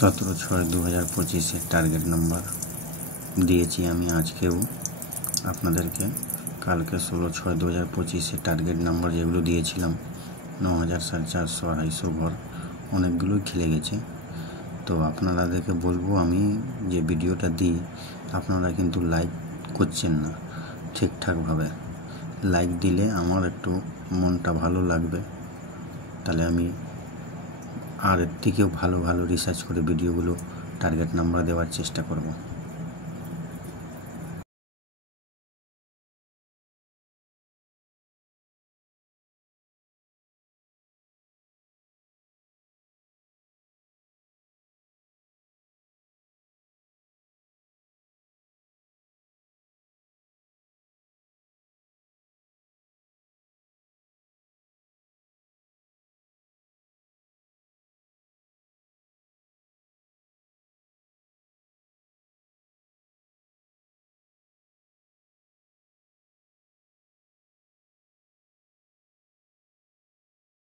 17/6/2025 target number দিয়েছি আমি আজকেও আপনাদেরকে। কালকে 16/6/2025 টার্গেট নাম্বার যেগুলো দিয়েছিলাম 9,000, 450, 250 ঘর অনেকগুলোই খেলে গেছে। তো আপনাদেরকে বলবো, আমি যে ভিডিওটা দিই আপনারা কিন্তু লাইক করছেন না ঠিকঠাকভাবে। লাইক দিলে আমার একটু মনটা ভালো লাগবে, তাহলে আমি আর এর থেকেও ভালো রিসার্চ করে ভিডিওগুলো টার্গেট নাম্বার দেওয়ার চেষ্টা করব।